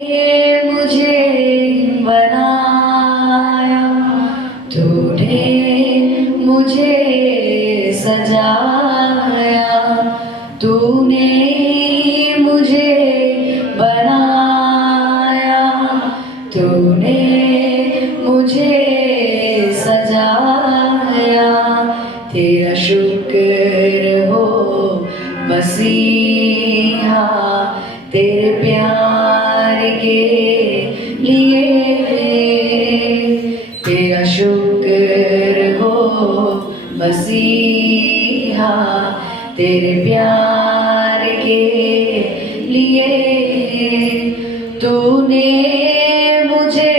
मुझे बनाया, तूने मुझे सजाया, तूने मुझे बनाया, तूने मुझे सजाया। तेरा शुक्र हो मसीहा, तेरे प्यार के लिए। तेरा शुक्र हो मसीहा, तेरे प्यार के लिए। तूने मुझे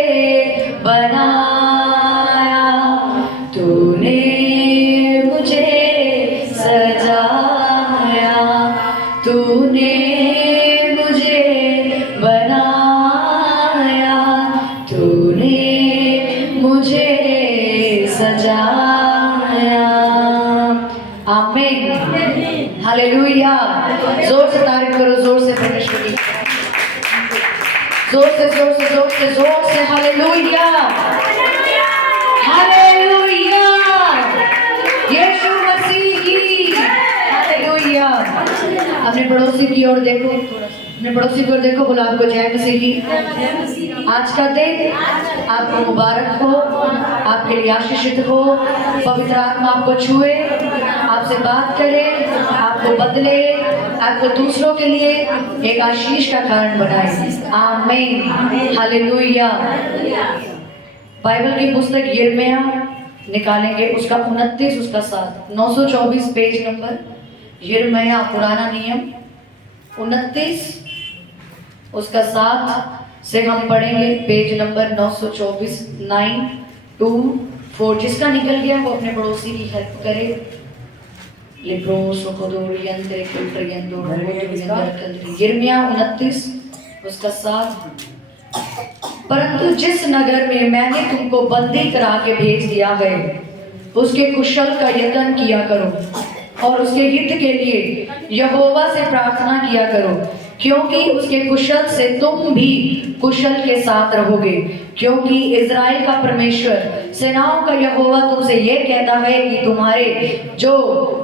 बनाया, तूने मुझे सजाया, तूने मुझे बनाया, तूने मुझे सजाया। आमीन, हालेलुया। जोर से तारीफ करो, जोर से परमेश्वर की, जोर से जोर से जोर से जोर से हालेलुया, हालेलुया, यीशु मसीह की हालेलुया। अपने पड़ोसी की ओर देखो, अपने पड़ोसी की ओर देखो, बोला आपको जय मसीह की। आज का दिन आपको मुबारक हो, आपके लिए आशीषित हो। पवित्र आत्मा आपको छुए, आपसे बात करे, आपको बदले, आपको दूसरों के लिए एक आशीष का कारण बनाए। आमीन, हालेलुया। बाइबल की पुस्तक यिर्मयाह निकालेंगे, उसका 29, उसका 7, 924 पेज नंबर। यिर्मयाह पुराना नियम 29 उसका 7 से हम पढ़ेंगे, पेज नंबर 924, 924। जिसका निकल गया वो अपने पड़ोसी की हेल्प करे। यिर्मयाह 29 उसका 7। परंतु जिस नगर में मैंने तुमको बंदी करा के भेज दिया है, उसके कुशल का यत्न किया करो और उसके हित के लिए यहोवा से प्रार्थना किया करो, क्योंकि उसके कुशल से तुम भी कुशल के साथ रहोगे। क्योंकि इज़राइल का परमेश्वर सेनाओं का यहोवा तुमसे यह कहता है कि तुम्हारे जो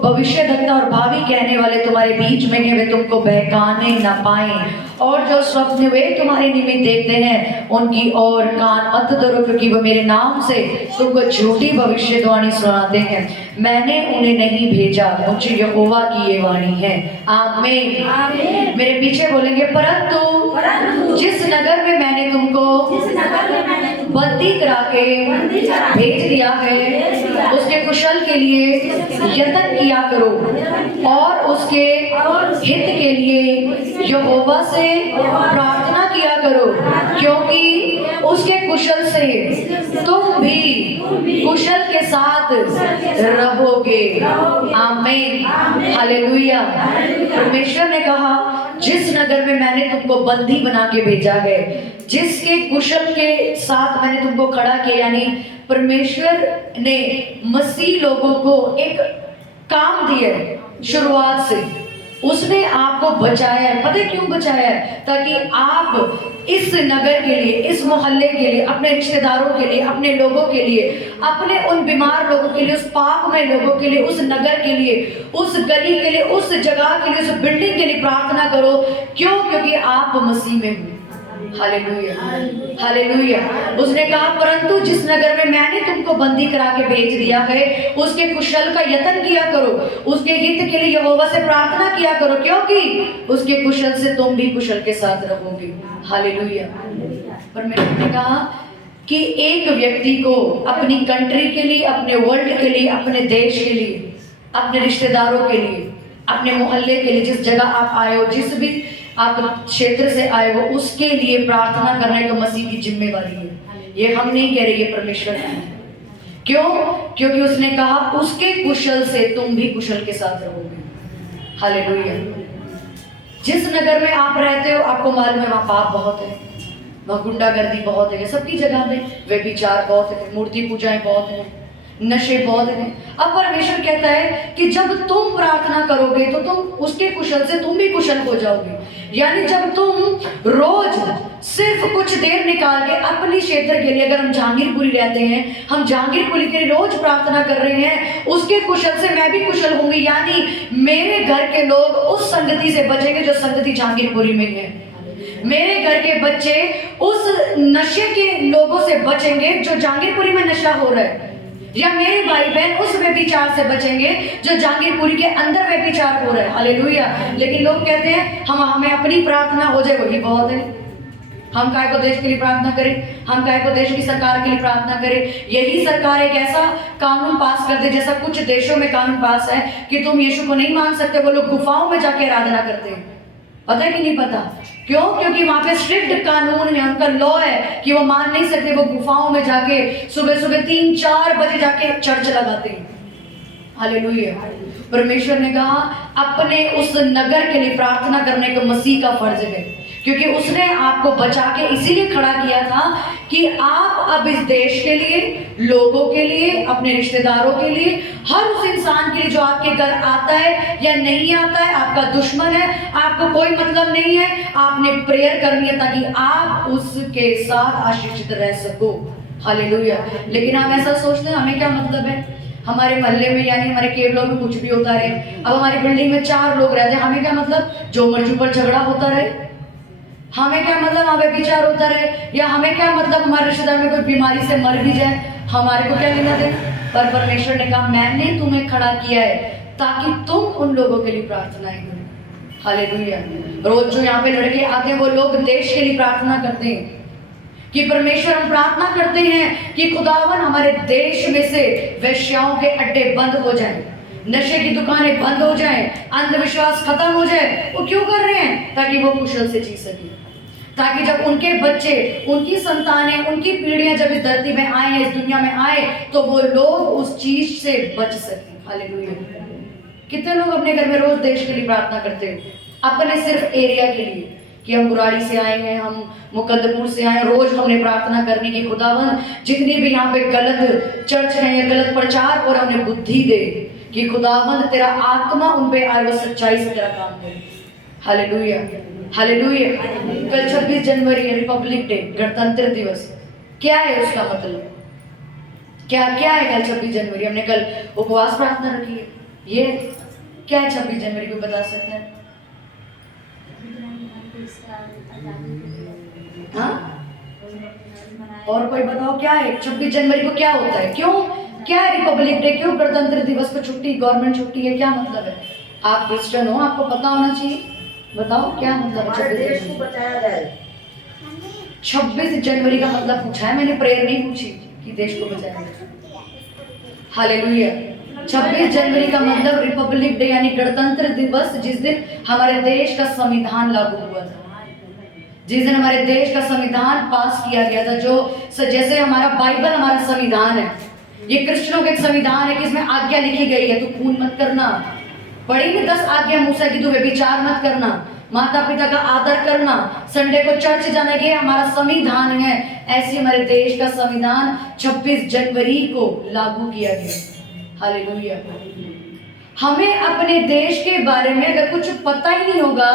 भविष्यद्वक्ता और भावी कहने वाले तुम्हारे बीच में हैं, वे तुमको बहकाने न पाएं, और जो स्वप्न वे तुम्हारे निमित्त देखते हैं उनकी ओर कान मत धरो, क्योंकि वो मेरे नाम से तुमको झूठी भविष्यवाणी सुनाते हैं। मैंने उन्हें नहीं भेजा, मुझे यहोवा की ये वाणी है। आमीन। मेरे पीछे बोलेंगे, परंतु जिस नगर में मैंने तुमको बंदी करा के भेज दिया है, उसके कुशल के लिए यत्न किया करो और उसके हित के लिए यहोवा से प्रार्थना किया करो, क्योंकि उसके कुशल से तुम भी कुशल के साथ रहोगे। आमीन, हालेलुया। परमेश्वर ने कहा, जिस नगर में मैंने तुमको बंदी बना के भेजा है, जिसके कुशल के साथ मैंने तुमको खड़ा किया, यानी परमेश्वर ने मसीह लोगों को एक काम दिया शुरुआत से। उसने आपको बचाया है। पता है क्यों बचाया है? ताकि आप इस नगर के लिए, इस मोहल्ले के लिए, अपने रिश्तेदारों के लिए, अपने लोगों के लिए, अपने उन बीमार लोगों के लिए, उस पाप में लोगों के लिए, उस नगर के लिए, उस गली के लिए, उस जगह के लिए, उस बिल्डिंग के लिए प्रार्थना करो। क्यों? क्योंकि आप मसीह में हो। Hallelujah, hallelujah. उसने कहा, परंतु जिस नगर में मैंने तुमको बंदी करा के भेज दिया है, उसके कुशल का यत्न किया करो, उसके हित के लिए यहोवा से प्रार्थना किया करो, क्योंकि उसके कुशल से तुम भी कुशल के साथ रहोगे। हालेलुया। परमेश्वर ने कहा कि एक व्यक्ति को अपनी कंट्री के लिए, अपने वर्ल्ड के लिए, अपने देश के लिए, अपने रिश्तेदारों के लिए, अपने मोहल्ले के लिए, जिस जगह आप आए हो, जिस भी आप क्षेत्र से आए हो, उसके लिए प्रार्थना करने का मसीह की जिम्मेवारी है। ये हम नहीं कह रहे, ये परमेश्वर की है। क्यों? क्योंकि उसने कहा, उसके कुशल से तुम भी कुशल के साथ रहोगे। हालेलुया। जिस नगर में आप रहते हो, आपको मालूम है वहाँ पाप बहुत है, वहाँ गुंडागर्दी बहुत है, सबकी जगह में व्यभिचार बहुत है, मूर्ति पूजाएं बहुत है, नशे बहुत हैं। अब परमेश्वर कहता है कि जब तुम प्रार्थना करोगे तो तुम उसके कुशल से तुम भी कुशल हो जाओगे। यानी जब तुम रोज सिर्फ कुछ देर निकाल के अपनी क्षेत्र के लिए, अगर हम जहांगीरपुरी रहते हैं, हम जहांगीरपुरी के लिए रोज प्रार्थना कर रहे हैं, उसके कुशल से मैं भी कुशल होंगी। यानी मेरे घर के लोग उस संगति से बचेंगे जो संगति जहांगीरपुरी में है। मेरे घर के बच्चे उस नशे के लोगों से बचेंगे जो जहांगीरपुरी में नशा हो रहा है, या मेरे भाई बहन उस व्यभिचार से बचेंगे जो जहांगीरपुरी के अंदर व्यभिचार हो रहा है। हालेलुया। लेकिन लोग कहते हैं हमें अपनी प्रार्थना हो जाए वही बहुत है। हम काय को देश के लिए प्रार्थना करें, हम काय को देश की सरकार के लिए प्रार्थना करें। यही सरकार एक ऐसा कानून पास कर दे, जैसा कुछ देशों में कानून पास है कि तुम यीशु को नहीं मान सकते, वो लोग गुफाओं में जाके आराधना करते हैं। पता है कि नहीं पता? क्यों? क्योंकि वहां पे स्ट्रिक्ट कानून है, उनका लॉ है कि वो मान नहीं सकते। वो गुफाओं में जाके सुबह सुबह 3-4 बजे जाके चर्च लगाते हैं। हालेलुया। परमेश्वर ने कहा अपने उस नगर के लिए प्रार्थना करने का मसीह का फर्ज है, क्योंकि उसने आपको बचा के इसीलिए खड़ा किया था कि आप अब इस देश के लिए, लोगों के लिए, अपने रिश्तेदारों के लिए, हर उस इंसान के लिए जो आपके घर आता है या नहीं आता है, आपका दुश्मन है, आपको कोई मतलब नहीं है, आपने प्रेयर करनी है ताकि आप उसके साथ आशीषित रह सको। हालेलुया। लेकिन हम ऐसा सोचते हैं हमें क्या मतलब है, हमारे मोहल्ले में यानी हमारे केवलों में कुछ भी होता रहे, अब हमारी बिल्डिंग में 4 लोग रहते हैं, हमें क्या मतलब जो मर्जी पर झगड़ा होता रहे, हमें क्या मतलब वहां विचार होता रहे, या हमें क्या मतलब हमारे रिश्तेदार में कोई बीमारी से मर भी जाए, हमारे को क्या लेना देना। पर परमेश्वर ने कहा मैंने तुम्हें खड़ा किया है ताकि तुम उन लोगों के लिए प्रार्थनाएं करो। हालेलुया। रोज जो यहाँ पे लड़के आते हैं वो लोग देश के लिए प्रार्थना करते हैं कि परमेश्वर, हम प्रार्थना करते हैं कि खुदावन हमारे देश में से वेश्याओं के अड्डे बंद हो जाएं, नशे की दुकानें बंद हो जाएं, अंधविश्वास खत्म हो जाए। वो क्यों कर रहे हैं? ताकि वो कुशल से जी सके, ताकि जब उनके बच्चे, उनकी संतानें, उनकी पीढ़ियां जब इस धरती में आए, इस दुनिया में आए, तो वो लोग उस चीज से बच सके। हालेलुया। कितने लोग अपने घर में रोज देश के लिए प्रार्थना करते हैं, अपने सिर्फ एरिया के लिए, कि हम बुराड़ी से आए हैं, हम मुकद्दपुर से आए हैं, रोज हमने प्रार्थना करनी कि खुदावन जितनी भी यहाँ पे गलत चर्च है या गलत प्रचार हो रहा है उन्हें बुद्धि दे, कि खुदावन तेरा आत्मा उन पे आए, वो सच्चाई से तेरा काम करे। हालेलुया। हालेलुया। कल 26 जनवरी है, रिपब्लिक डे, गणतंत्र दिवस। क्या है उसका मतलब? क्या क्या है कल 26 जनवरी? हमने कल उपवास प्रार्थना रखी है, ये क्या है 26 जनवरी को बता सकते हैं? हाँ, और कोई बताओ क्या है 26 जनवरी को? क्या होता है? क्यों, क्या है रिपब्लिक डे? क्यों गणतंत्र दिवस को छुट्टी, गवर्नमेंट छुट्टी है? क्या मतलब है? आप क्रिश्चियन हो, आपको पता होना चाहिए। बताओ क्या मतलब है 26 जनवरी का मतलब पूछा है मैंने, प्रेयर नहीं पूछी कि देश को बचाया जाए। हालेलुया। 26 जनवरी का मतलब रिपब्लिक डे यानी गणतंत्र दिवस, जिस दिन हमारे देश का संविधान लागू हुआ था, जिस दिन हमारे देश का संविधान पास किया गया था। जो जैसे हमारा बाइबल हमारा संविधान है, ये क्रिश्चियनों का एक संविधान है कि इसमें आज्ञा लिखी गई है, तू खून मत करना, पढ़ी नहीं 10 आज्ञा मूसा की, तू व्यभिचार मत करना, माता पिता का आदर करना, संडे को चर्च जाना, ये हमारा संविधान है। ऐसे हमारे देश का संविधान 26 जनवरी को लागू किया गया। हालेलुया। हमें अपने देश के बारे में अगर कुछ पता ही नहीं होगा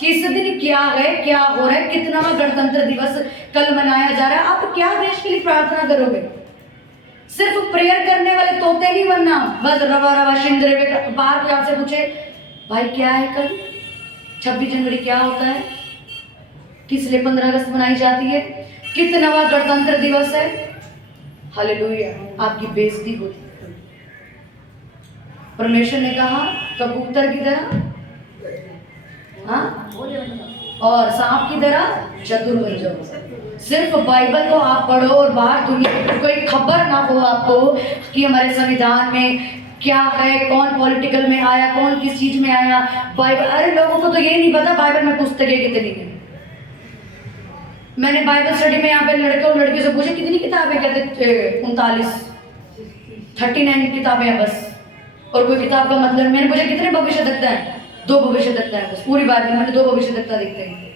कि इस दिन क्या है, क्या हो रहा है, कितनावा गणतंत्र दिवस कल मनाया जा रहा है, आप क्या देश के लिए प्रार्थना करोगे? सिर्फ प्रेयर करने वाले तोते नहीं बनना, बस रवा रवा शिंद्रे बाहर के आपसे पूछे भाई क्या है कल 26 जनवरी क्या होता है, किस लिए 15 अगस्त मनाई जाती है, कितनावा गणतंत्र दिवस है। हालेलुया। आपकी बेइज्जती होती। परमेश्वर ने कहा कबूतर की तरह, हाँ, और सांप की तरह चतुर बन जाओ। सिर्फ बाइबल को आप पढ़ो और बाहर दुनिया की कोई खबर ना हो आपको कि हमारे संविधान में क्या है, कौन पॉलिटिकल में आया, कौन किस चीज में आया। बाइबल, अरे लोगों को तो ये नहीं पता बाइबल में पुस्तकें कितनी है। मैंने बाइबल स्टडी में यहाँ पे लड़के और लड़कियों से पूछा कितनी किताबें, कहते 39 किताबें हैं बस। और कोई किताब का मतलब, मैंने पूछा कितने भविष्य दक्ता है? 2 भविष्य दक्ता है बस, पूरी बाइबल में 2 भविष्य दक्ता दिखते हैं।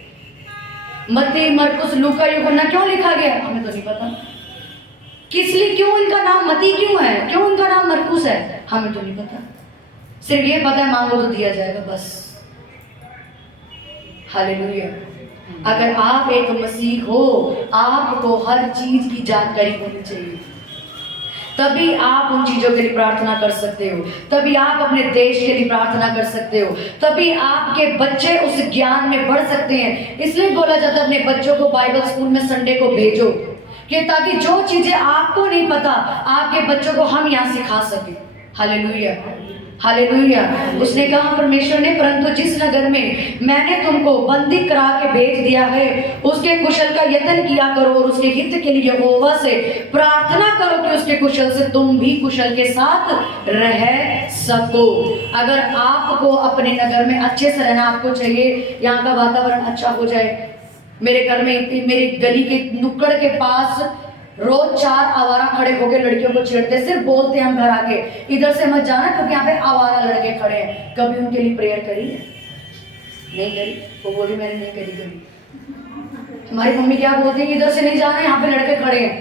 मत्ती, मरकुस, लूका, यूहन्ना क्यों लिखा गया हमें तो नहीं पता। किस लिए, क्यों इनका नाम मती क्यों है, क्यों इनका नाम मरकुस है, हमें तो नहीं पता। सिर्फ ये पता है मांगो तो दिया जाएगा, बस। हालेलुया। अगर आप एक मसीह हो, आपको हर चीज की जानकारी होनी चाहिए, तभी आप उन चीजों के लिए प्रार्थना कर सकते हो, तभी आप अपने देश के लिए प्रार्थना कर सकते हो, तभी आपके बच्चे उस ज्ञान में बढ़ सकते हैं। इसलिए बोला जाता है अपने बच्चों को बाइबल स्कूल में संडे को भेजो, कि ताकि जो चीजें आपको नहीं पता आपके बच्चों को हम यहाँ सिखा सके। Hallelujah, hallelujah. उसने कहा परमेश्वर ने, परंतु जिस नगर में मैंने तुमको बंदी करा के भेज दिया है उसके कुशल का यत्न किया करो और उसके हित के लिए यहोवा से प्रार्थना करो कि उसके कुशल से तुम भी कुशल के साथ रह सको। अगर आपको अपने नगर में अच्छे से रहना आपको चाहिए, यहाँ का वातावरण अच्छा हो जाए। मेरे घर में, मेरी गली के नुक्कड़ के पास रोज 4 आवारा खड़े होकर लड़कियों को छेड़ते, सिर्फ बोलते हम घर आके इधर से मत जाना क्योंकि यहाँ पे आवारा लड़के खड़े हैं। कभी उनके लिए प्रेयर करी? नहीं करी। वो बोली मैंने नहीं करी कभी। हमारी मम्मी क्या बोलती है, इधर से नहीं जाना, यहाँ पे लड़के खड़े हैं,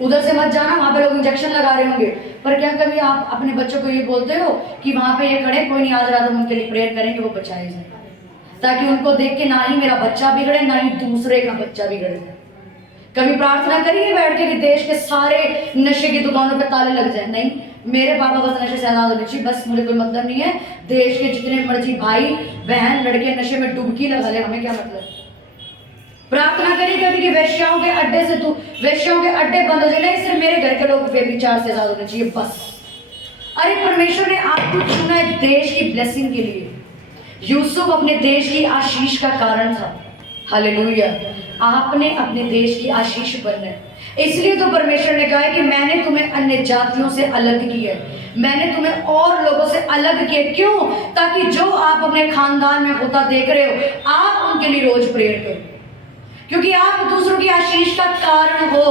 उधर से मत जाना, वहां पे लोग इंजेक्शन लगा रहे होंगे। पर क्या कभी आप अपने बच्चों को ये बोलते हो कि वहां पे ये खड़े, कोई नहीं आज रात हम उनके लिए प्रेयर करेंगे, वो बचाए जाए, ताकि उनको देख के ना ही मेरा बच्चा बिगड़े ना ही दूसरे का बच्चा बिगड़े। कभी प्रार्थना करिए बैठ के कि देश के सारे नशे की दुकानों पे ताले लग जाए? नहीं, मेरे पापा बस नशे से आजाद होने चाहिए, बस मुझे कोई मतलब नहीं है देश के जितने मर्जी भाई बहन लड़के नशे में डुबकी लगा ले, हमें क्या मतलब। प्रार्थना करिए कभी कि वेश्याओं के अड्डे से तू, वेश्याओं के अड्डे बंद हो जाए, नहीं सिर्फ मेरे घर के लोग व्यभिचार से आजाद होने चाहिए, बस। अरे परमेश्वर ने आपको चुना है देश की ब्लेसिंग के लिए। यूसुफ अपने देश की आशीष का कारण था। हालेलुया। आपने अपने देश की आशीष बनना है। इसलिए तो परमेश्वर ने कहा है कि मैंने तुम्हें अन्य जातियों से अलग किया है, मैंने तुम्हें और लोगों से अलग किया। क्यों? ताकि जो आप अपने खानदान में होता देख रहे हो आप उनके लिए रोज प्रेयर करो, क्योंकि आप दूसरों की आशीष का कारण हो।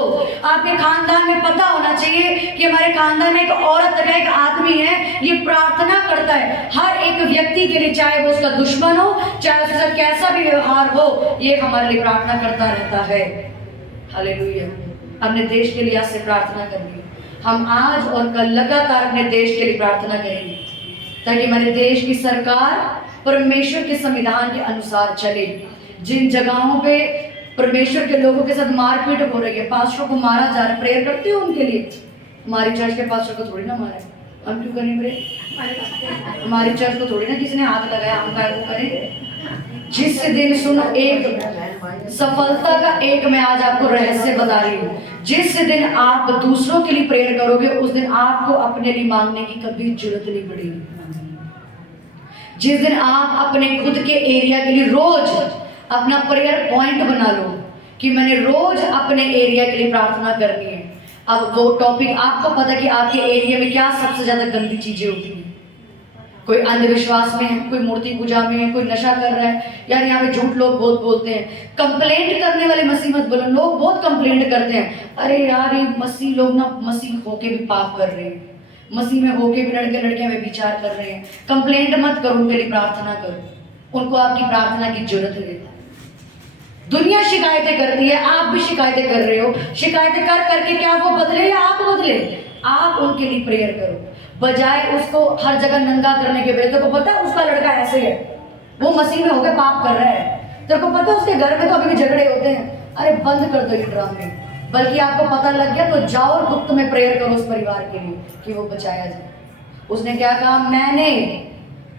आपके खानदान में पता होना चाहिए कि हमारे खानदान में एक औरत है, एक आदमी है, ये प्रार्थना करता है हर एक व्यक्ति के लिए, चाहे वो उसका दुश्मन हो, चाहे उसके साथ कैसा भी व्यवहार हो, ये हमारे लिए प्रार्थना करता रहता है। हालेलुया। अपने देश के लिए आज से प्रार्थना करेंगे हम, आज और कल लगातार अपने देश के लिए प्रार्थना करेंगे, ताकि हमारे देश की सरकार परमेश्वर के संविधान के अनुसार चले। जिन जगहों पे परमेश्वर के लोगों के साथ मारपीट हो रही है, पास्टरों को मारा जा रहा है, प्रेयर करते हो उनके लिए? हमारी चर्च के पास्टर को थोड़ी ना मारा है, हम क्यों करें प्रेयर? हमारी चर्च को थोड़ी ना किसी ने हाथ लगाया, हम क्या वो करें? जिस दिन सुनो, एक सफलता का एक मैं आज आपको रहस्य बता रही हूँ, जिस दिन आप दूसरों के लिए प्रेयर करोगे उस दिन आपको अपने लिए मांगने की कभी जरूरत नहीं पड़ेगी। जिस दिन आप अपने खुद के एरिया के लिए रोज अपना प्रेयर पॉइंट बना लो कि मैंने रोज अपने एरिया के लिए प्रार्थना करनी है। अब वो टॉपिक आपको पता है कि आपके एरिया में क्या सबसे ज्यादा गंदी चीजें होती हैं। कोई अंधविश्वास में है, कोई मूर्ति पूजा में है, कोई नशा कर रहा है, यार यहाँ पे झूठ लोग बहुत बोलते हैं। कंप्लेंट करने वाले मसीह मत बोलो, लोग बहुत कंप्लेंट करते हैं, अरे यार ये मसीह लोग ना मसीह होके भी पाप कर रहे हैं, मसीह में होके भी लड़के लड़कियां में विचार कर रहे हैं। कंप्लेंट मत करो, उनके लिए प्रार्थना करो, उनको आपकी प्रार्थना की जरूरत है। दुनिया शिकायतें करती है, आप भी शिकायतें कर रहे हो, शिकायतें कर करके क्या वो बदले या आप बदले? आप उनके लिए प्रेयर करो, बजाय उसको हर जगह नंगा करने के बजाय। तेरे को पता है उसका लड़का ऐसे है, वो मसीह में होकर पाप कर रहा है, तेरे को पता है उसके घर में तो अभी भी झगड़े होते हैं, अरे बंद कर दो ये ड्रामे। बल्कि आपको पता लग गया तो जाओ और गुप्त में प्रेयर करो उस परिवार के लिए कि वो बचाया जाए। उसने क्या कहा, मैंने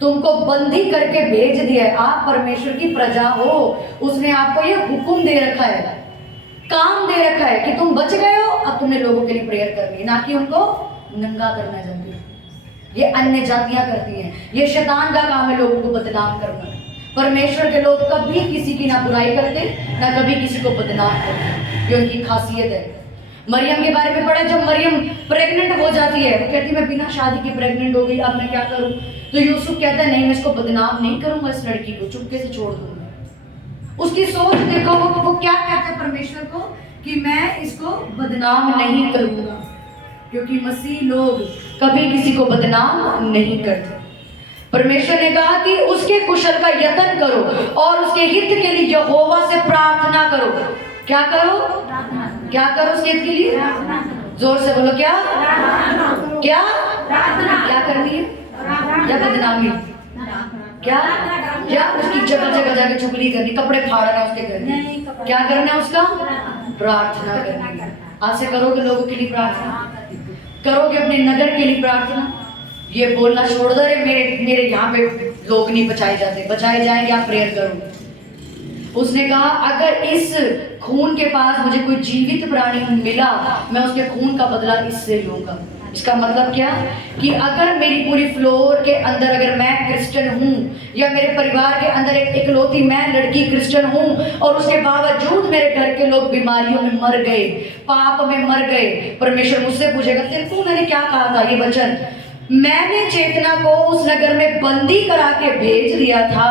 तुमको बंदी करके भेज दिया है, आप परमेश्वर की प्रजा हो। उसने आपको ये हुक्म दे रखा है, काम दे रखा है कि तुम बच गए हो, अब तुमने लोगों के लिए प्रेयर करनी है, ना कि उनको नंगा करना जल्दी। ये अन्य जातियां करती हैं, ये शैतान का काम है लोगों को बदनाम करना। परमेश्वर के लोग कभी किसी की ना बुराई करते ना कभी किसी को बदनाम करते, ये उनकी खासियत है। मरियम के बारे में पढ़ा, जब मरियम प्रेग्नेंट हो जाती है, वो कहती मैं बिना शादी के प्रेग्नेंट हो गई, अब मैं क्या करूं? तो यूसुफ कहता है नहीं मैं इसको बदनाम नहीं करूंगा, इस लड़की को चुपके से छोड़ दूंगा। उसकी सोच देखो, वो क्या कहता है परमेश्वर को कि मैं इसको बदनाम नहीं करूंगा, क्योंकि मसीह लोग कभी किसी को बदनाम नहीं करते। परमेश्वर ने कहा कि उसके कुशल का यत्न करो और उसके हित के लिए यहोवा से प्रार्थना करो। क्या करो? क्या करो उसके हित के लिए? जोर से बोलो, क्या क्या क्या करनी है? या बदनामी? क्या? या उसकी जगह जगह जाके चुगली करनी, कपड़े फाड़ना उसके घर में? क्या करना है उसका? प्रार्थना करनी है। आज से करोगे लोगों के लिए प्रार्थना, करोगे अपने नगर के लिए प्रार्थना। ये बोलना छोड़ दो, अरे मेरे मेरे यहाँ पे लोग नहीं बचाए जाते, बचाए जाएंगे, आप प्रेयर करो। उसने कहा अगर इस खून के पास मुझे कोई जीवित प्राणी मिला, मैं उसके खून का बदला इससे लूंगा। इसका मतलब क्या कि अगर मेरी पूरी फ्लोर के अंदर अगर मैं क्रिश्चियन हूँ, या मेरे परिवार के अंदर एक इकलौती मैं लड़की क्रिश्चियन हूँ, और उसके बावजूद मेरे घर के लोग बीमारियों में मर गए, पाप में मर गए, परमेश्वर मुझसे पूछेगा तेरे को मैंने क्या कहा था? ये वचन मैंने चेतना को उस नगर में बंदी करा के भेज दिया था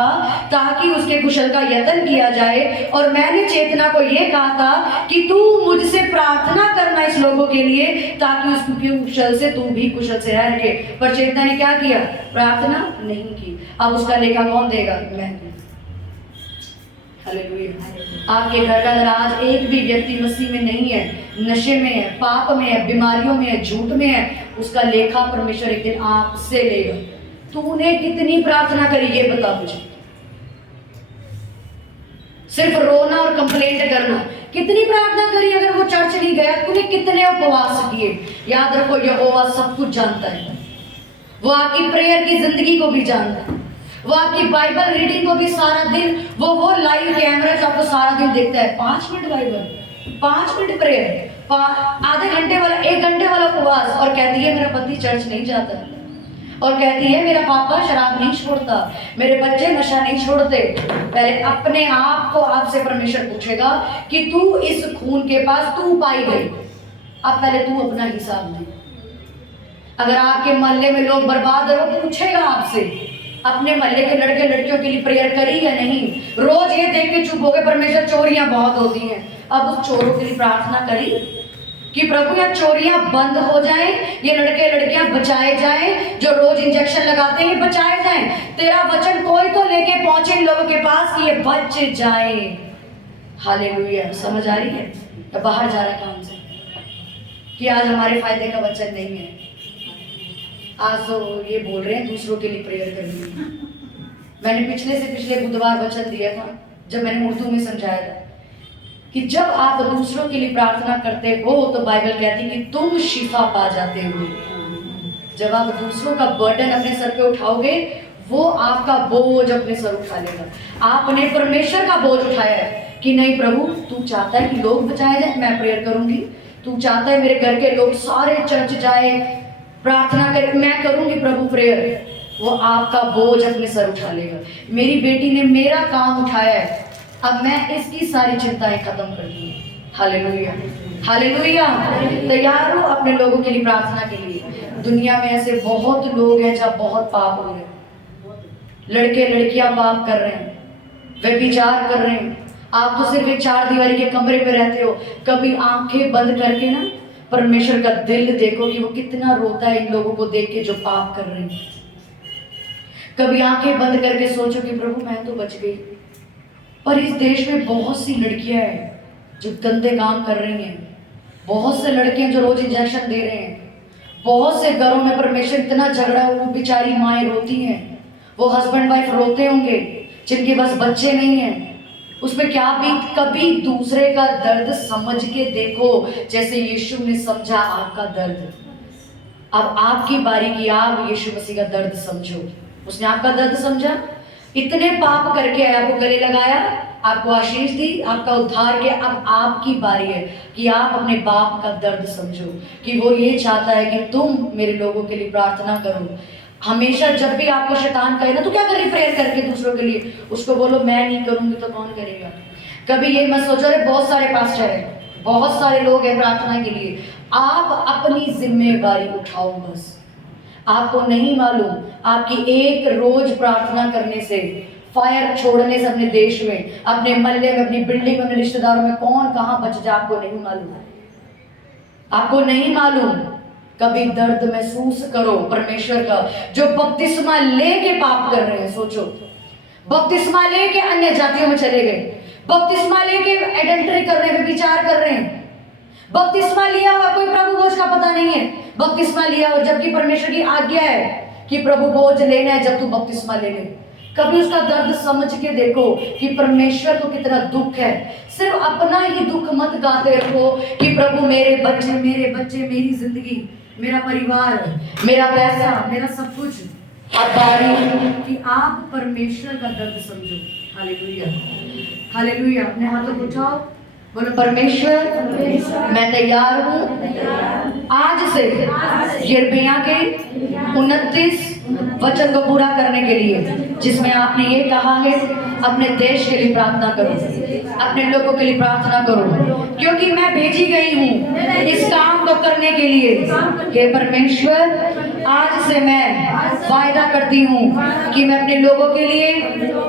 ताकि उसके कुशल का यत्न किया जाए, और मैंने चेतना को यह कहा था कि तू मुझसे प्रार्थना करना इस लोगों के लिए ताकि उसके कुशल से तू भी कुशल से रह सके। पर चेतना ने क्या किया? प्रार्थना नहीं की। अब उसका लेखा कौन देगा? मैं। हालेलुया। आपके घर का अगर आज एक भी व्यक्ति मसीह में नहीं है, नशे में है, पाप में है, बीमारियों में है, झूठ में है, उसका लेखा परमेश्वर एक दिन आपसे लेगा। तूने कितनी प्रार्थना करी ये बता मुझे। सिर्फ रोना और कंप्लेंट करना, कितनी प्रार्थना करी? अगर वो चर्च नहीं गया, तूने कितने उपवास किए? याद रखो यहोवा सब कुछ जानता है। वो आपकी प्रेयर की जिंदगी को भी जानता है, वो आपकी बाइबल रीडिंग को भी सारा दिन, वो लाइव कैमरा जो आपको सारा दिन देखता है। 5 मिनट बाइबल, 5 मिनट प्रेयर, आधे घंटे वाला, 1 घंटे वाला उपवास, और कहती है मेरा पति चर्च नहीं जाता, और कहती है मेरा पापा शराब नहीं छोड़ता, मेरे बच्चे नशा नहीं छोड़ते। पहले अपने आप को आपसे परमेश्वर पूछेगा कि तू इस खून के पास तू पाई गई। अब पहले तू अपना हिसाब दे। अगर आपके मोहल्ले में लोग बर्बाद हो, पूछेगा आपसे अपने मोहल्ले के लड़के लड़कियों के लिए प्रेयर करी या नहीं? रोज ये देख के चुप हो गए परमेश्वर चोरियां बहुत होती हैं, अब उस चोरों के लिए प्रार्थना करी कि प्रभु यह चोरियां बंद हो जाएं, ये लड़के लड़कियां बचाए जाएं, जो रोज इंजेक्शन लगाते हैं बचाए जाएं। तेरा वचन कोई तो लेके पहुंचे इन लोगों के पास कि ये बच जाए। हालेलुया। समझ आ रही है? तो बाहर जा रहा काम से कि आज हमारे फायदे का वचन नहीं है, आज तो ये बोल रहे हैं दूसरों के लिए प्रेयर करनी है। मैंने पिछले से पिछले बुधवार वचन दिया था, जब मैंने उर्दू में समझाया था कि जब आप दूसरों के लिए प्रार्थना करते हो तो बाइबल कहती है कि तुम शिफा पा जाते हो। जब आप दूसरों का बर्डन अपने सर पे उठाओगे, वो आपका बोझ अपने सर उठा लेगा। आपने परमेश्वर का बोझ उठाया है कि नहीं प्रभु, तू चाहता है कि लोग बचाए जाए, मैं प्रेयर करूंगी। तू चाहता है मेरे घर के लोग सारे चर्च जाए, प्रार्थना करें, मैं करूंगी प्रभु प्रेयर। वो आपका बोझ अपने सर उठा लेगा। मेरी बेटी ने मेरा काम उठाया है, अब मैं इसकी सारी चिंताएं खत्म कर दूंगी। Hallelujah, hallelujah. तैयार हो अपने लोगों के लिए प्रार्थना के लिए? दुनिया में ऐसे बहुत लोग हैं जहाँ बहुत पाप हो रहे हैं, लड़के लड़कियां पाप कर रहे हैं, व्यभिचार कर रहे हैं। आप तो सिर्फ एक 4 दीवारी के कमरे में रहते हो। कभी आंखें बंद करके ना परमेश्वर का दिल देखो कि वो कितना रोता है इन लोगों को देख के जो पाप कर रहे हैं। कभी आंखें बंद करके सोचो कि प्रभु मैं तो बच गई, पर इस देश में बहुत सी लड़कियां हैं जो गंदे काम कर रही हैं, बहुत से लड़के हैं जो रोज इंजेक्शन दे रहे हैं, बहुत से घरों में परमेश्वर इतना झगड़ा, वो बेचारी माएँ रोती हैं, वो हस्बैंड वाइफ रोते होंगे जिनके पास बच्चे नहीं हैं। उसमें क्या भी कभी दूसरे का दर्द समझ के देखो जैसे यीशु ने समझा आपका दर्द। अब आपकी बारी की, आप यीशु मसीह का दर्द समझो। उसने आपका दर्द समझा, इतने पाप करके आपको गले लगाया, आपको आशीष दी, आपका उद्धार किया। अब आपकी बारी है कि आप अपने बाप का दर्द समझो कि वो ये चाहता है कि तुम मेरे लोगों के लिए प्रार्थना करो। हमेशा जब भी आपको शैतान कहे ना तो क्या करें, प्रेयर करके दूसरों के लिए, उसको बोलो मैं नहीं करूंगी तो कौन करेगा। कभी ये मत सोचो अरे बहुत सारे पास्टर हैं, बहुत सारे लोग हैं प्रार्थना के लिए। आप अपनी जिम्मेवारी उठाओ बस। आपको नहीं मालूम आपकी एक रोज प्रार्थना करने से, फायर छोड़ने से अपने देश में, अपने मोहल्ले में, अपनी बिल्डिंग में, अपने रिश्तेदारों में कौन कहाँ बच जाए, आपको नहीं मालूम। आपको नहीं मालूम। कभी दर्द महसूस करो परमेश्वर का। जो बपतिस्मा लेके पाप कर रहे हैं, सोचो, बपतिस्मा लेके अन्य जातियों में चले गए, बपतिस्मा लेके एडल्टरी कर रहे हैं, विचार कर रहे हैं, बपतिस्मा लिया हुआ कोई प्रभु बोझ का पता नहीं है, बपतिस्मा लिया हुआ, जबकि परमेश्वर की आज्ञा है कि प्रभु बोझ लेना है जब तू बपतिस्मा ले ले। कभी उसका दर्द समझ के देखो कि परमेश्वर को कितना दुख है। सिर्फ अपना ही दुख मत गाते रहो कि प्रभु मेरे बच्चे, मेरी जिंदगी, मेरा परिवार, मेरा पैसा, मेरा सब कुछ। अब बारी कि आप परमेश्वर का दर्द समझो। Hallelujah, hallelujah. अपने हाथों को उठाओ, बोलो परमेश्वर मैं तैयार हूँ आज से यिर्मयाह के 29 वचन को पूरा करने के लिए, जिसमें आपने ये कहा है अपने देश के लिए प्रार्थना करो, अपने लोगों के लिए प्रार्थना करो, क्योंकि मैं भेजी गई हूँ इस काम को करने के लिए। हे परमेश्वर आज से मैं वायदा करती हूँ कि मैं अपने लोगों के लिए,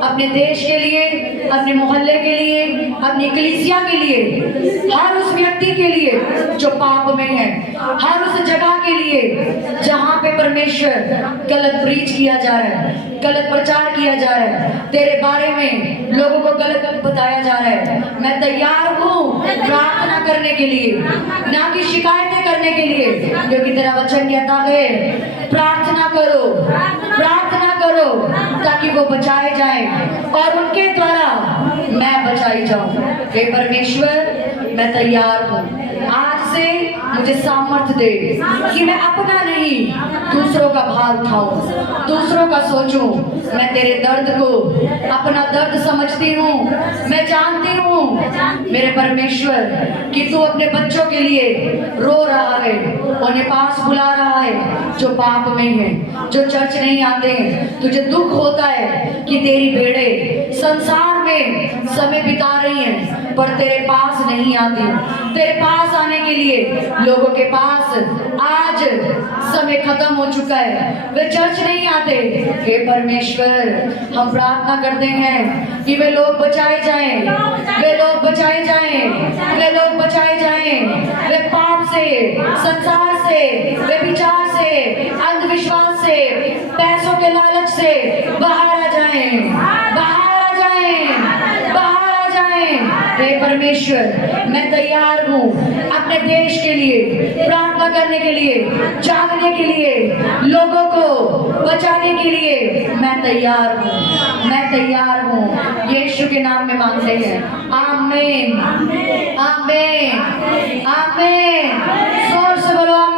अपने देश के लिए, अपने मोहल्ले के लिए, अपनी कलीसिया के लिए, हर उस व्यक्ति के लिए जो पाप में है, हर उस जगह के लिए जहाँ पे परमेश्वर गलत प्रीच किया जा रहा है, गलत प्रचार किया जा रहा है, तेरे बारे में लोगों को गलत बताया जा रहा है, मैं तैयार हूँ प्रार्थना करने के लिए, ना कि शिकायतें करने के लिए, क्योंकि तेरा वचन कहता है प्रार्थना करो, प्रार्थना करो ताकि वो बचाए जाएं और उनके द्वारा मैं बचाई जाऊं। हे परमेश्वर मैं तैयार हूँ, आज से मुझे सामर्थ्य दे कि मैं अपना नहीं दूसरों का भार उठाऊं, दूसरों का सोचूं। मैं तेरे दर्द को अपना दर्द समझती हूँ, मैं जानती हूँ मेरे परमेश्वर कि तू अपने बच्चों के लिए रो रहा है, उन्हें पास बुला रहा है जो पाप में है, जो चर्च नहीं आते हैं। तुझे दुख होता है कि तेरी भेड़ें संसार में समय बिता रही हैं पर तेरे पास नहीं आती। तेरे पास आने के लिए लोगों के पास आज समय खत्म हो चुका है, वे चर्च नहीं आते। हे परमेश्वर हम प्रार्थना करते हैं कि वे लोग बचाए जाएं, वे लोग बचाए जाएं, वे लोग बचाए जाएं, वे पाप से, संसार से, वे विचार से, अंधविश्वास से, पैसों के लालच से बाहर आ जाएं, बाहर आ जाएं, बाहर आ जाएं। हे परमेश्वर मैं तैयार हूँ अपने देश के लिए प्रार्थना करने के लिए, जागने के लिए, लोगों को बचाने के लिए मैं तैयार हूँ, मैं तैयार हूँ। यीशु के नाम में मांगते हैं, आमीन, आमीन, आमीन। जोर से बोलो।